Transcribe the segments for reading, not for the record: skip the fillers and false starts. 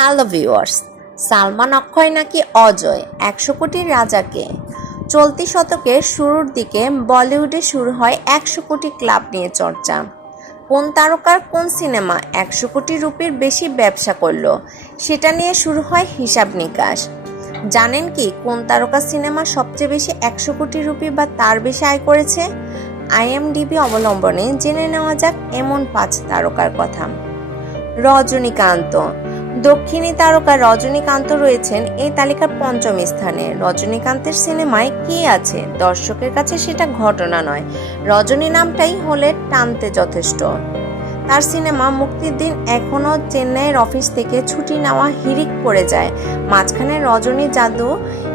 Hello viewers, Salman অক্ষয় নাকি অজয় 100 কোটির রাজাকে। চলতি শতকের শুরুর দিকে বলিউডে শুরু হয় 100 কোটি ক্লাব নিয়ে চর্চা। কোন তারকার কোন সিনেমা 100 কোটি রুপির বেশি ব্যবসা করলো সেটা নিয়ে শুরু হয় হিসাব নিকাশ। জানেন কি কোন তারকা সিনেমা সবচেয়ে বেশি 100 কোটি রুপি বা তার বেশি আয় করেছে? IMDb অবলম্বনে জেনে নেওয়া যাক এমন 5 তারকার কথা। রজনীকান্ত। দক্ষিণী তারকা রজনীকান্ত রয়েছেন এই তালিকার 5ম স্থানে। রজনীকান্তের সিনেমায় কি আছে দর্শকের কাছে সেটা ঘটনা নয়, রজনী নামটাই হলে টানতে যথেষ্ট। তার সিনেমা মুক্তির দিন এখনও চেন্নাইয়ের অফিস থেকে ছুটি নেওয়া হিড়িক পড়ে যায়। মাঝখানে রজনী জাদু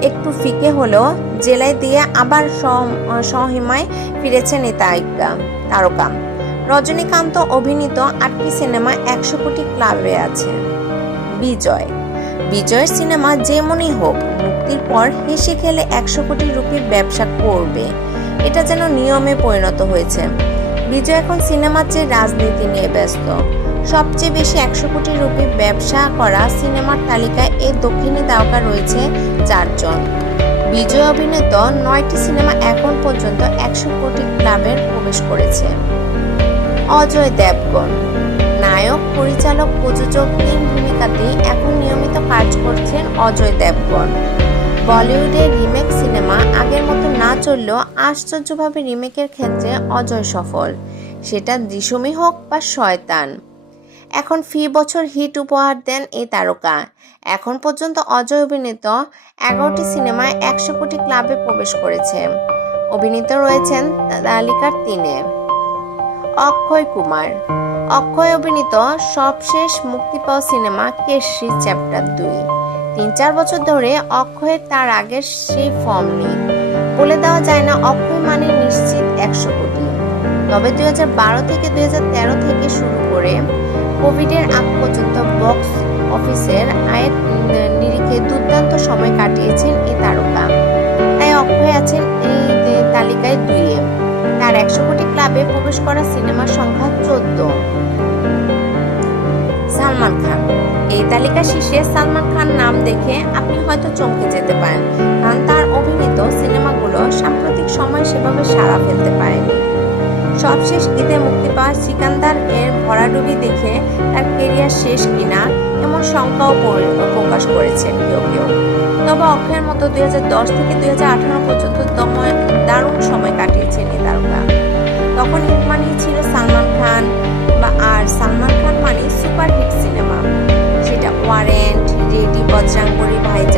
একটু ফিকে হলেও জেলায় দিয়ে আবার স্বহিমায় ফিরেছেন এই তারকা। রজনীকান্ত অভিনীত 8টি সিনেমা 100 কোটি ক্লাবে আছে। বিজয়ের সিনেমা যেমনই হোক মুক্তির পর হেসে খেলে 100 কোটি রুপির ব্যবসা করবে, এটা যেন নিয়মে পরিণত হয়েছে। বিজয় এখন সিনেমার চেয়ে রাজনীতি নিয়ে ব্যস্ত। সবচেয়ে বেশি 100 কোটি রুপির ব্যবসা করা সিনেমার তালিকায় এই দক্ষিণী তারকা রয়েছে 4 জন। বিজয় অভিনীত 9টি সিনেমা এখন পর্যন্ত 100 কোটি ক্লাবে প্রবেশ করেছে। অজয় দেবগন। নায়ক, পরিচালক, প্রযোজক 3 ভূমিকাতেই এখন নিয়মিত কাজ করছেন অজয় দেবগন। বলিউডের রিমেক সিনেমা আগের মতো না চললেও আশ্চর্যভাবে রিমেকের ক্ষেত্রে অজয় সফল, সেটা দৃশ্যমই হোক বা শয়তান। এখন ফি বছর হিট উপহার দেন এই তারকা। এখন পর্যন্ত অজয় অভিনীত 11টি সিনেমায় 100 কোটি ক্লাবে প্রবেশ করেছে। অভিনীত রয়েছেন তালিকার 3-এ। অক্ষয় কুমার। অক্ষয় অভিনীত সবশেষ মুক্তি পাওয়া সিনেমা কেশরী চ্যাপ্টার 2। 3-4 বছর ধরে অক্ষয়ের তার আগের সেই ফর্ম নেই। বলে দেওয়া যায় না অক্ষয় মানে নিশ্চিত 100 কোটি। তবে 2012 থেকে 2013 থেকে শুরু করে কোভিডের আগ পর্যন্ত বক্স অফিসের আয়ের নিরিখে দুর্দান্ত সময় কাটিয়েছেন এই তারকা। তাই অক্ষয় আছেন এই তালিকায় 2-এ। তার 100 কোটি ক্লাবে প্রবেশ করা সিনেমার সংখ্যা 14। সালমান খান। এই তালিকা শীর্ষে সালমান খান নাম দেখে আপনি হয়তো চমকে যেতে পারেন, কারণ তার অভিনীত সিনেমাগুলো সাম্প্রতিক সময়ে সেভাবে সাড়া ফেলতে পারেনি। সবশেষ ঈদে মুক্তি পাওয়া সিকান্দার এর ভরাডুবি দেখে তার কেরিয়ার শেষ কিনা এমন শঙ্কাও প্রকাশ করেছেন কেউ। তবে অক্ষয়ের মতো 2010 থেকে 2018 পর্যন্ত দারুণ সময় কাটিয়েছেন এই তারকা। তখন হিট মানেই ছিল সালমান খান আর সালমান খান মানে সুপারহিট সিনেমা, সেটা ওয়ারেন্ট, রেডি, বজরঙ্গবলী, ভাইজান,